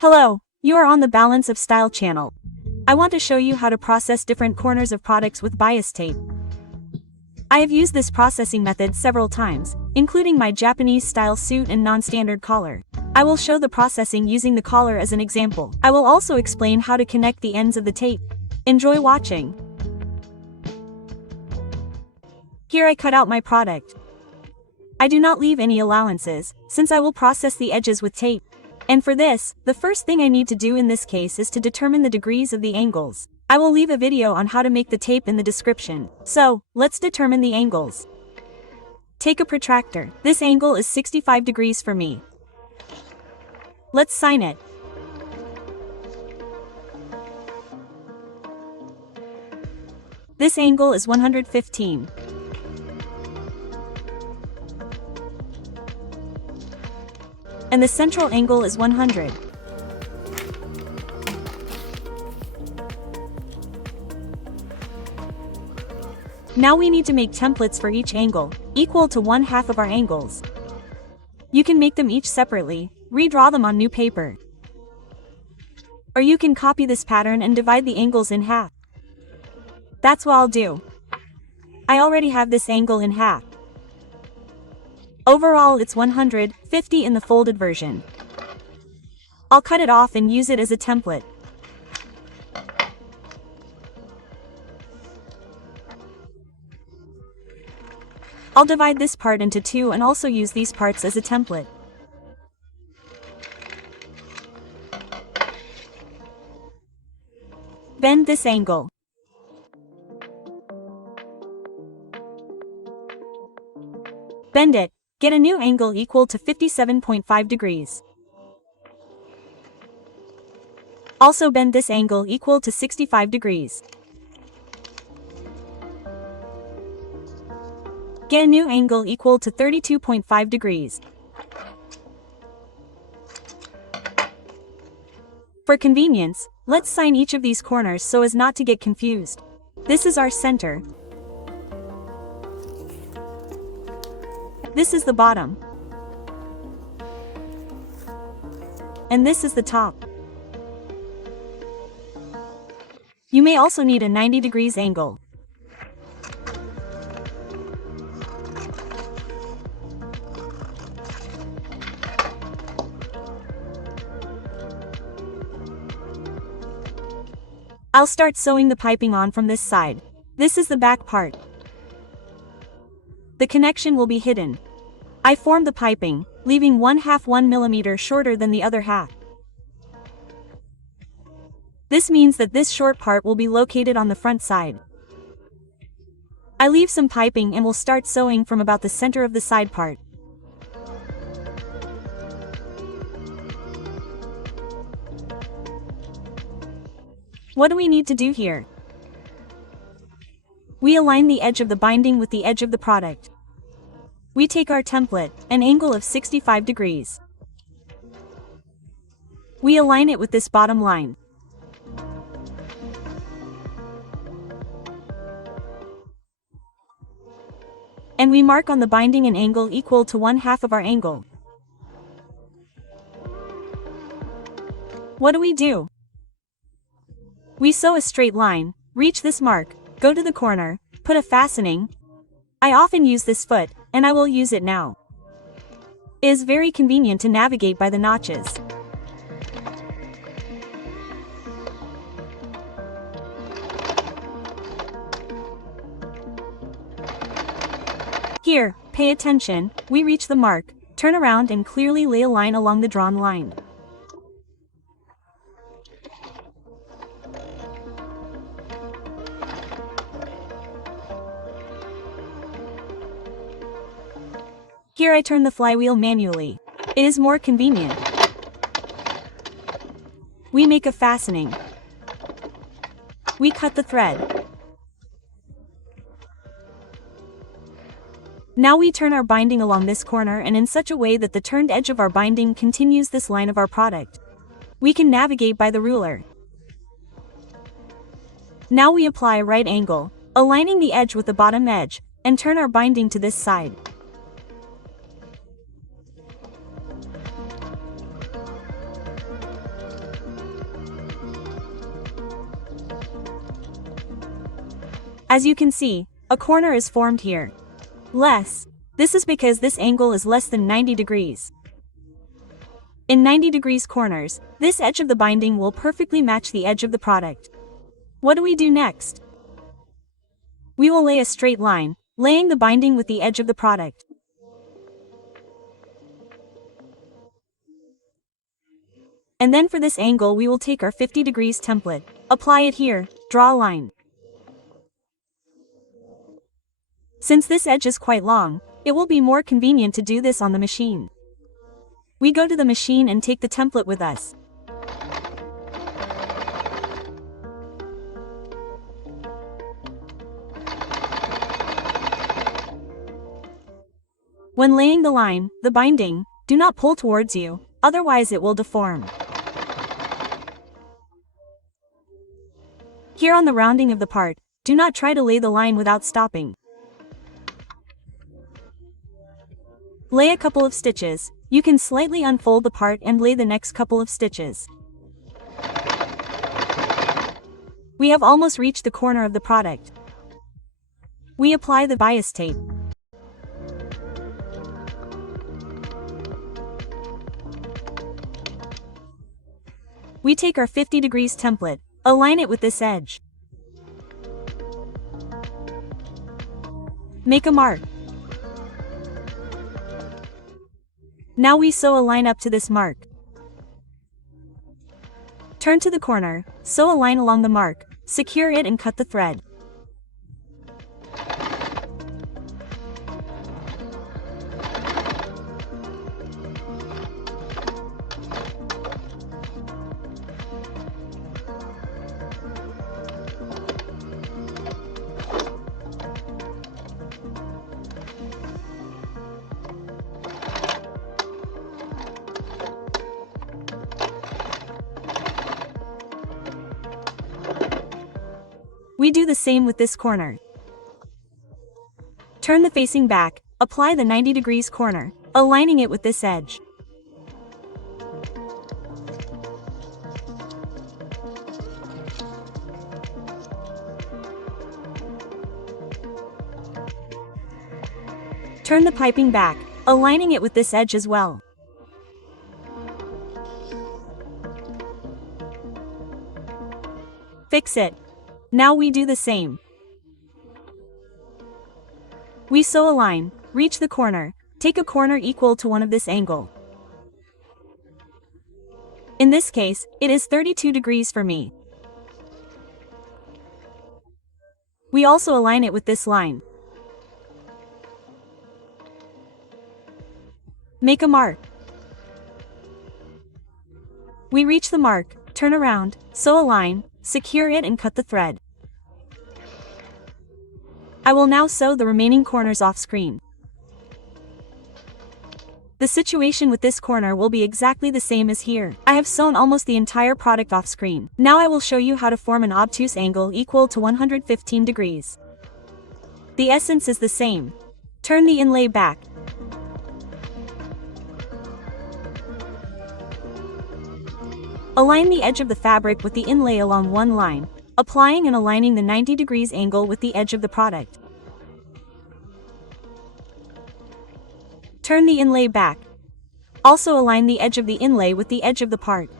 Hello, you are on the Balance of Style channel. I want to show you how to process different corners of products with bias tape. I have used this processing method several times, including my Japanese style suit and non-standard collar. I will show the processing using the collar as an example. I will also explain how to connect the ends of the tape. Enjoy watching. Here I cut out my product. I do not leave any allowances, since I will process the edges with tape. And for this, the first thing I need to do in this case is to determine the degrees of the angles. I will leave a video on how to make the tape in the description. So, let's determine the angles. Take a protractor. This angle is 65 degrees for me. Let's sign it. This angle is 115. And the central angle is 100. Now we need to make templates for each angle, equal to 1/2 of our angles. You can make them each separately, redraw them on new paper. Or you can copy this pattern and divide the angles in half. That's what I'll do. I already have this angle in half. Overall it's 150 in the folded version. I'll cut it off and use it as a template. I'll divide this part into two and also use these parts as a template. Bend this angle. Bend it. Get a new angle equal to 57.5 degrees. Also bend this angle equal to 65 degrees. Get a new angle equal to 32.5 degrees. For convenience, let's sign each of these corners so as not to get confused. This is our center. This is the bottom. And this is the top. You may also need a 90 degrees angle. I'll start sewing the piping on from this side. This is the back part. The connection will be hidden. I form the piping, leaving 1/2 millimeter shorter than the other half. This means that this short part will be located on the front side. I leave some piping and will start sewing from about the center of the side part. What do we need to do here? We align the edge of the binding with the edge of the product. We take our template, an angle of 65 degrees. We align it with this bottom line. And we mark on the binding an angle equal to 1/2 of our angle. What do we do? We sew a straight line, reach this mark, go to the corner, put a fastening. I often use this foot, and I will use it now. It is very convenient to navigate by the notches. Here, pay attention, we reach the mark, turn around and clearly lay a line along the drawn line. Here I turn the flywheel manually. It is more convenient. We make a fastening. We cut the thread. Now we turn our binding along this corner and in such a way that the turned edge of our binding continues this line of our product. We can navigate by the ruler. Now we apply a right angle, aligning the edge with the bottom edge, and turn our binding to this side. As you can see, a corner is formed here. This is because this angle is less than 90 degrees. In 90 degrees corners, this edge of the binding will perfectly match the edge of the product. What do we do next? We will lay a straight line, laying the binding with the edge of the product. And then for this angle we will take our 50 degrees template, apply it here, draw a line. Since this edge is quite long, it will be more convenient to do this on the machine. We go to the machine and take the template with us. When laying the line, the binding, do not pull towards you, otherwise it will deform. Here on the rounding of the part, do not try to lay the line without stopping. Lay a couple of stitches. You can slightly unfold the part and lay the next couple of stitches. We have almost reached the corner of the product. We apply the bias tape. We take our 50 degrees template, align it with this edge. Make a mark. Now we sew a line up to this mark. Turn to the corner, sew a line along the mark, secure it and cut the thread. We do the same with this corner. Turn the facing back, apply the 90 degrees corner, aligning it with this edge. Turn the piping back, aligning it with this edge as well. Fix it. Now we do the same. We sew a line, reach the corner, take a corner equal to one of this angle. In this case, it is 32 degrees for me. We also align it with this line. Make a mark. We reach the mark, turn around, sew a line, secure it and cut the thread. I will now sew the remaining corners off screen. The situation with this corner will be exactly the same as here. I have sewn almost the entire product off screen. Now I will show you how to form an obtuse angle equal to 115 degrees. The essence is the same. Turn the inlay back. Align the edge of the fabric with the inlay along one line, applying and aligning the 90 degrees angle with the edge of the product. Turn the inlay back. Also align the edge of the inlay with the edge of the part.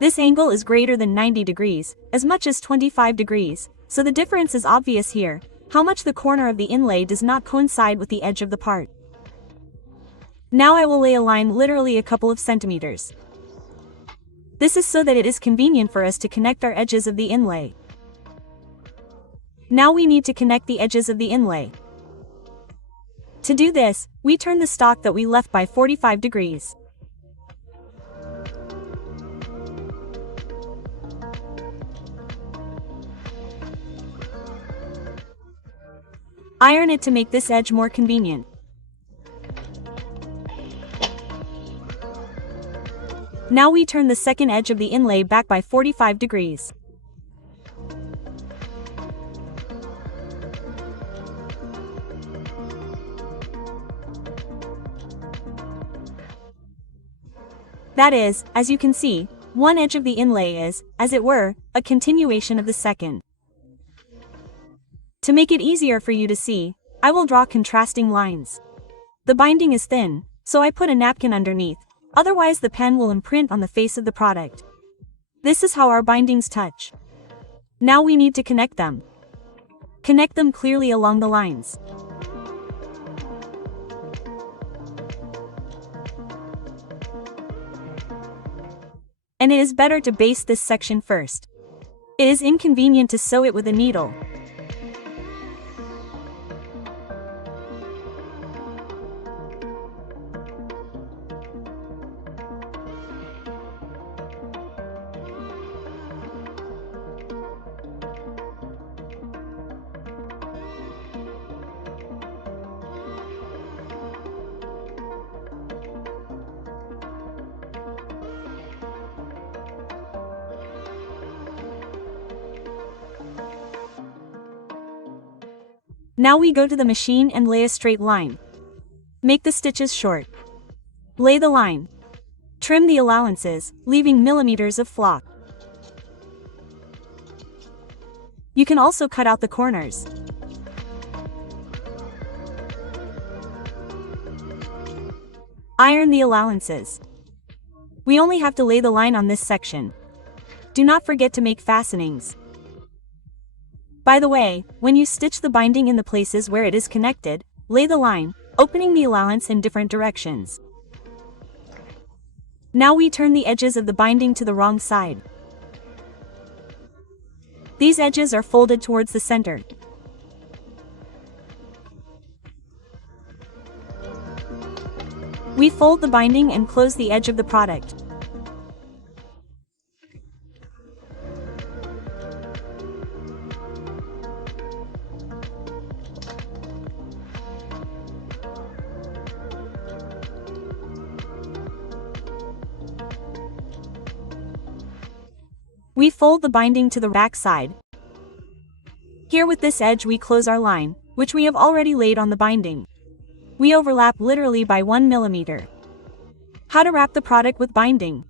This angle is greater than 90 degrees, as much as 25 degrees, so the difference is obvious here. How much the corner of the inlay does not coincide with the edge of the part. Now I will lay a line literally a couple of centimeters. This is so that it is convenient for us to connect our edges of the inlay. Now we need to connect the edges of the inlay. To do this, we turn the stock that we left by 45 degrees. Iron it to make this edge more convenient. Now we turn the second edge of the inlay back by 45 degrees. That is, as you can see, one edge of the inlay is, as it were, a continuation of the second. To make it easier for you to see, I will draw contrasting lines. The binding is thin, so I put a napkin underneath, otherwise the pen will imprint on the face of the product. This is how our bindings touch. Now we need to connect them. Connect them clearly along the lines. And it is better to baste this section first. It is inconvenient to sew it with a needle. Now we go to the machine and lay a straight line. Make the stitches short. Lay the line. Trim the allowances, leaving millimeters of flock. You can also cut out the corners. Iron the allowances. We only have to lay the line on this section. Do not forget to make fastenings. By the way, when you stitch the binding in the places where it is connected, lay the line, opening the allowance in different directions. Now we turn the edges of the binding to the wrong side. These edges are folded towards the center. We fold the binding and close the edge of the product. We fold the binding to the back side. Here with this edge we close our line, which we have already laid on the binding. We overlap literally by 1 millimeter. How to wrap the product with binding?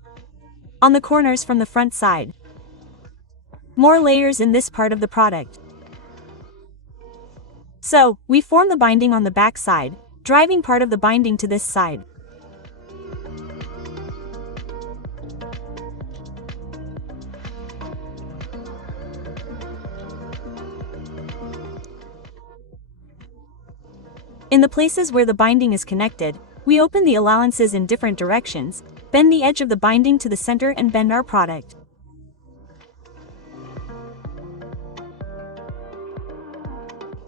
On the corners from the front side. More layers in this part of the product. So, we form the binding on the back side, driving part of the binding to this side. In the places where the binding is connected, we open the allowances in different directions, bend the edge of the binding to the center and bend our product.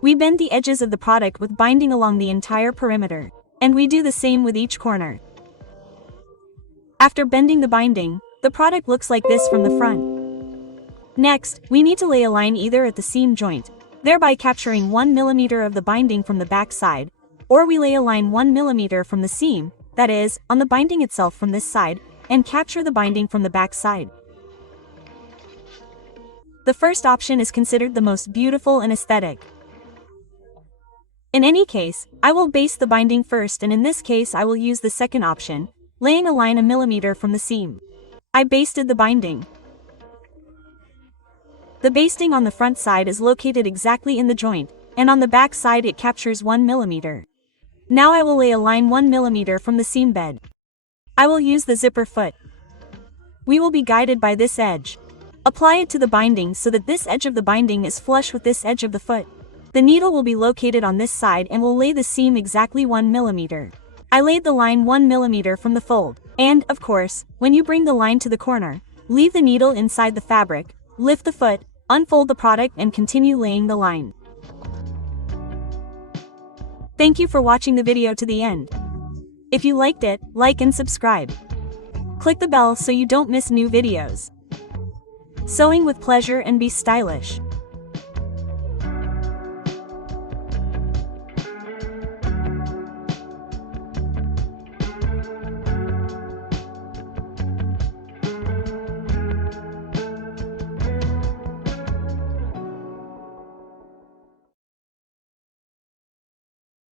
We bend the edges of the product with binding along the entire perimeter, and we do the same with each corner. After bending the binding, the product looks like this from the front. Next, we need to lay a line either at the seam joint, thereby capturing 1 millimeter of the binding from the back side, or we lay a line 1 millimeter from the seam, that is, on the binding itself from this side, and capture the binding from the back side. The first option is considered the most beautiful and aesthetic. In any case, I will baste the binding first, and in this case I will use the second option, laying a line 1 millimeter from the seam. I basted the binding. The basting on the front side is located exactly in the joint, and on the back side it captures 1 millimeter. Now I will lay a line 1 millimeter from the seam bed. I will use the zipper foot. We will be guided by this edge. Apply it to the binding so that this edge of the binding is flush with this edge of the foot. The needle will be located on this side and will lay the seam exactly 1 millimeter. I laid the line 1 millimeter from the fold, and, of course, when you bring the line to the corner, leave the needle inside the fabric, lift the foot, unfold the product and continue laying the line. Thank you for watching the video to the end. If you liked it, like and subscribe. Click the bell so you don't miss new videos. Sewing with pleasure and be stylish.